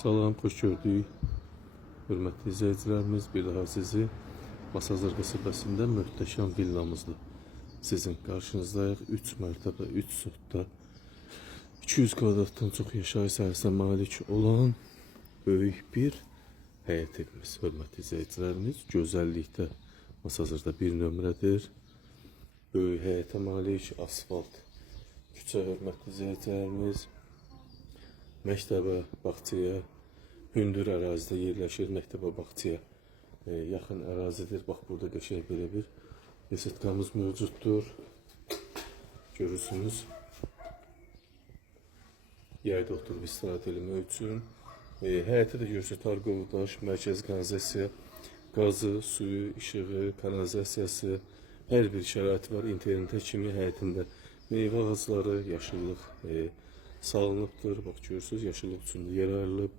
Salam, xoş gördük. Hörmətli izləyicilərimiz, bir daha sizi Masazır qəsəbəsində möhtəşəm villamızla sizin qarşınızdayıq. 3 mərtəbə, 3 sotda 200 kvadratdan çox yaşayış sahəsinə malik olan böyük bir həyət evimiz. Hörmətli izləyicilərimiz, gözəllikdə Masazırda bir nömrədir. Böyük həyətə malik, asfalt küçə. Hörmətli izləyicilərimiz, məktəbə, bağçaya, hündür ərazidə yerləşir. Məktəbə, bağçaya yaxın ərazidir. Bax, burada qəşəng belə bir resitkamız mövcuddur. Görürsünüz. Yerdə oturub istirahət eləmək üçün. Həyətdə də görürsünüz, Targov daş, mərkəzi kanalizasiya, qazı, suyu, işığı, kanalizasiyası, hər bir şəraiti var. İnternetə kimi həyətində meyvə ağacları, yaşıllıq salınıbdır. Bax, görürsünüz, yaşıllıq üçün də yer ayrılıb,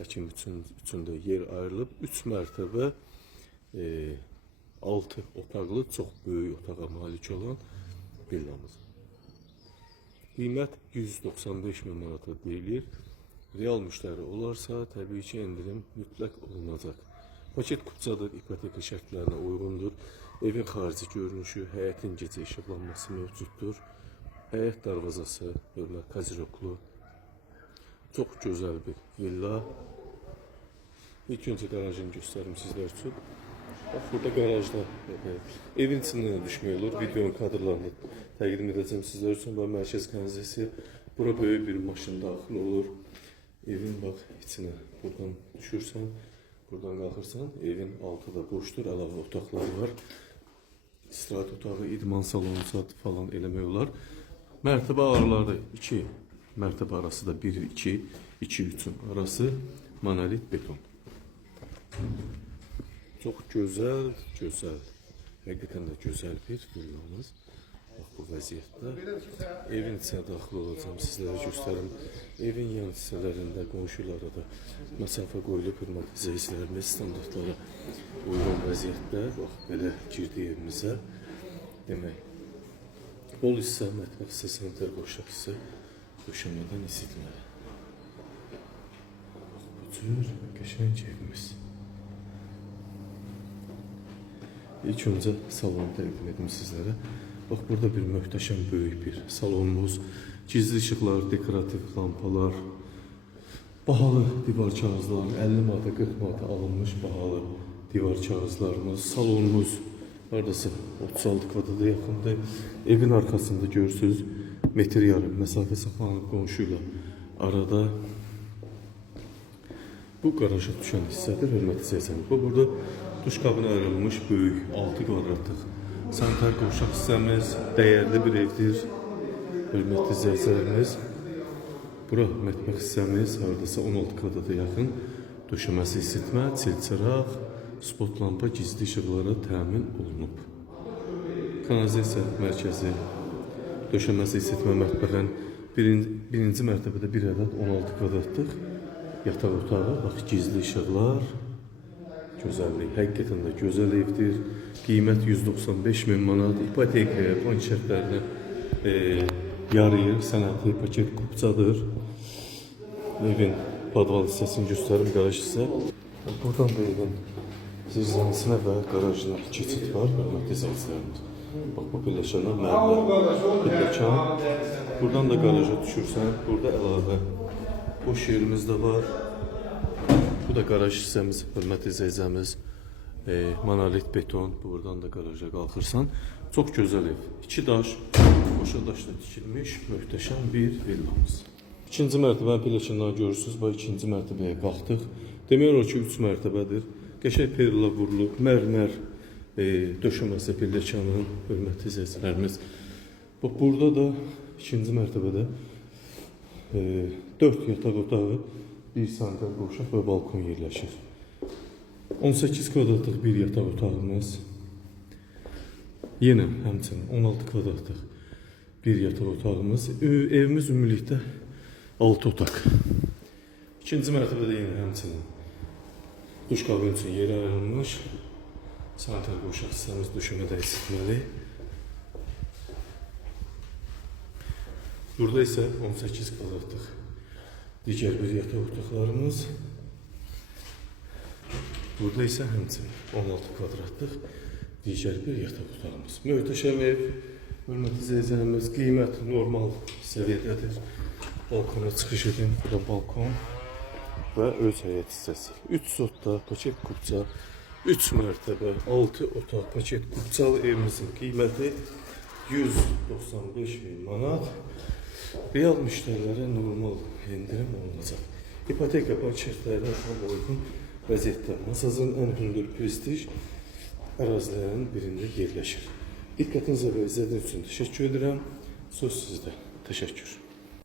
əkin üçün də yer ayrılıb. 3 mərtəbə, 6 otaqlı, çox böyük otağa malik olan villamız. Qiymət 195 min manata deyilir. Real müştəri olarsa, təbii ki, endirim mütləq olunacaq. Paket kupçadır, ipoteka şərtlərinə uyğundur. Evin xarici görünüşü, həyətin gecə işıqlanması mövcuddur. Həyət darvazası böyle kaziroklu, çok güzel bir villa. İlk önce garajını göstereyim sizler için. Bak, burada garajda evin içinden düşmüyor olur. Videonun kadrlarını təqdim edeceğim sizler için. Ben mərkəzi kanalizasiya. Bura böyük bir maşın daxil olur. Evin bak içine buradan düşürsən, buradan qalxırsan, evin altı da boşdur. Əlavə otaqlar var. İstirahət otağı, idman salonu falan eləmək olar. Mərtəbə araları 2 mərtəbə arası da 1-2, 2-3'ün arası monolit beton. Çok güzel, həqiqətən də gözəl bir villamız. Bax, bu vəziyyətdə evin içine daxil olacağım, sizlərə göstərim. Evin yan hissələrində qonşulara da məsafə qoyulub, hörmətli izləyicilərimiz, standartlara uyğun vəziyyətdə. Bax, belə girdi evimizə. Demək, bol hissə, mətbəx hissə, sanitar qoşaq hissə, döşəmədən isitməli. Bu cür qəşəng evimiz. İlk öncə salonu təqdim edim sizlərə. Bax, burada bir möhtəşəm böyük bir salonumuz, gizli işıqlar, dekorativ lampalar, bahalı divar kağızlar, 50 manata, 40 manata alınmış bahalı divar kağızlarımız, salonumuz haradasa 36 kvadrata yaxındır. Evin arkasında görürsünüz, metr yarım məsafə saxlanıb qonşuyla arada. Bu garaja düşən hissədir, hörmətli izləyicilərimiz. Bu burada duş kabına ayrılmış böyük 6 kvadratlıq sanitar qovşaq hissəmiz, dəyərli bir evdir, hörmətli izləyicilərimiz. Bura mətbəx hissəmiz, haradasa 16 kvadrata yaxın, döşəməsi isitmə, çilçıraq, spot lampa, gizli işıqlara təmin olunub. Kanalizasiya mərkəzi, döşəməsi isitmə, mətbəxən birinci mərtəbədə bir ədəd 16 kvadratlıq yataq otağı, bax, gizli işıqlar, gözəllik, həqiqətən də gözəl evdir. Qiymət 195 min manat, ipotekaya, bank şərtlərinə yarıyır, sənəti paket kupçadır. Evin padval hissəsini göstərim, garaj hissə. Buradan da evin zirzəmisinə və garajına keçid var, hörmətli izləyicilərimiz. Bax, bu birləşənlər mərmər birləşən. Buradan da garaja düşürsən, burada əlavə boş yerimiz də var. Bu da garaj hissəmiz, hörmətli izləyicilərimiz. Monolit beton, buradan da garaja qalxırsan. Çox gözəl ev. 2 daş, boşa daşla tikilmiş möhtəşəm bir villamız. İkinci mərtəbə pilləkəndən görürsünüz. Bax, ikinci mərtəbəyə qalxdıq. Demək olar ki, 3 mərtəbədir. Qəşəng perla vurulub, mərmər döşəməsi pilləkənin, hörmətli izləyicilərimiz. Bax, burada da ikinci mərtəbədə 4 yataq otağı, 1 sanitar qovşaq və balkon yerləşir. 18 kvadratlıq bir yataq otağımız, yenə həmçinin 16 kvadratlıq bir yataq otağımız, evimiz ümumilikdə 6 otaq. İkinci mərtəbədə yenə həmçinin duş kabini üçün yer ayrılmış, sanitar qovşaq hissəmiz döşəmədə isitməli. Burada isə 18 kvadratlıq Digər bir yataq otaqlarımız. Burada isə həmçinin 16 kvadratlıq digər bir yataq otağımız. Möhtəşəm ev, hörmətli izləyicilərimiz, qiyməti normal səviyyədədir. Balkona çıxış edin, bu da balkon və öz həyət hissəsi. 3 sotda paket kupça, 3 mərtəbə, 6 otaq paket kupçalı evimizin qiyməti 195.000 manat. Real müştərilərə normal endirim olunacaq. İpoteka bank şərtlərinə tam uyğun vəziyyətdə Masazın ən hündür prestij ərazilərinin birində yerləşir. Diqqətinizə və izlədiyiniz üçün təşəkkür edirəm. Söz sizdə. Təşəkkür.